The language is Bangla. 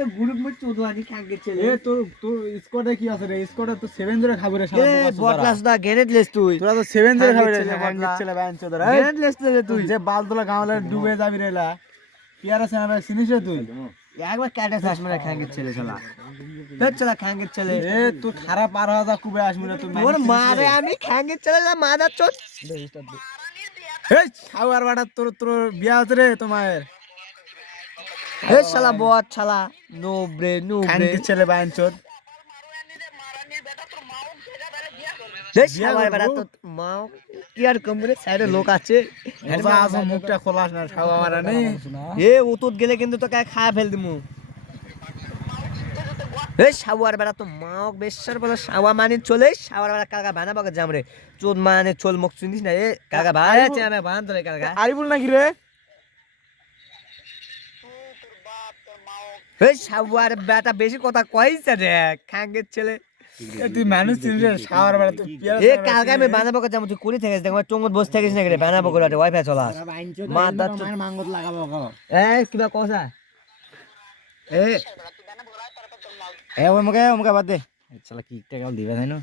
তো গ্রুপ মে চোদওয়ানি খাঙ্গে ছেলে এ তোর স্কোয়াডে কি আছে রে স্কোয়াডে তো 7 জোরে খাবে রে শালা এ বটলাস দা গ্রেনেড লেস তুই তোরা তো 7 জোরে খাবে রে ছেলে হ্যাঙ্গের বটলা। ছেলে ব্যান চোদরা গ্রেনেড লেস রে তুই যে বালতলা গাঁওলে ডুবে যাবি রেলা পিয়ারা সেনা চিনিস রে তুই একবার কাটা চাস মানে খাঙ্গে ছেলে শালা তোর চলা খাঙ্গে ছেলে এ তুই খারাপ পার হওয়া যা কুবে আসবি রে তুই তোর মারে আমি খাঙ্গে ছেলে না মাদা চোদ এই খাওয়ার বাটা তোর বিয়া হচ্ছে রে তোমার এ শালা বট শালা নো ব্রে খাঙ্গের ছেলে ব্যান চোদ দেশ বিয়া শালা করবো? বেটা তো মাও কি আর কোম্পানির সাইডে লোক আছে মজা আছে মুখটা খোলাস না খাওয়া মারা নেই এ উতুত গেলে কিন্তু তোকে খায় ফেল দিমু এ শাওয়ার বেটা তো মাও বেশার বলে শাওয়া মানে চলে শাওয়ার বেটা কাকা বানা বাগে জামরে চোদ মানে চল মুখ চিনিস না এ কাকা ভাই আছে আমি বান তোরে কাকা আরিফুল নাকি রে এ শাওয়ার বেটা বেশি কথা কইছে রে খাঙ্গের ছেলে এ তুই মানুষ চিনিস রে খাওয়ার বাটা তুই পিয়ারা এ কালকে আমি বানা বাগে জামু তুই কুড়ি থেকে দেখ টঙ্গত বসে থাকিস না রে বানা বাগে রাতে ওয়াইফাই চলাস মাদা মাঙ্গত লাগাবো খাও এ কিবা কথা এ এ ওই মুখে বাদ দে শালা কি টাকা দিবা তাই না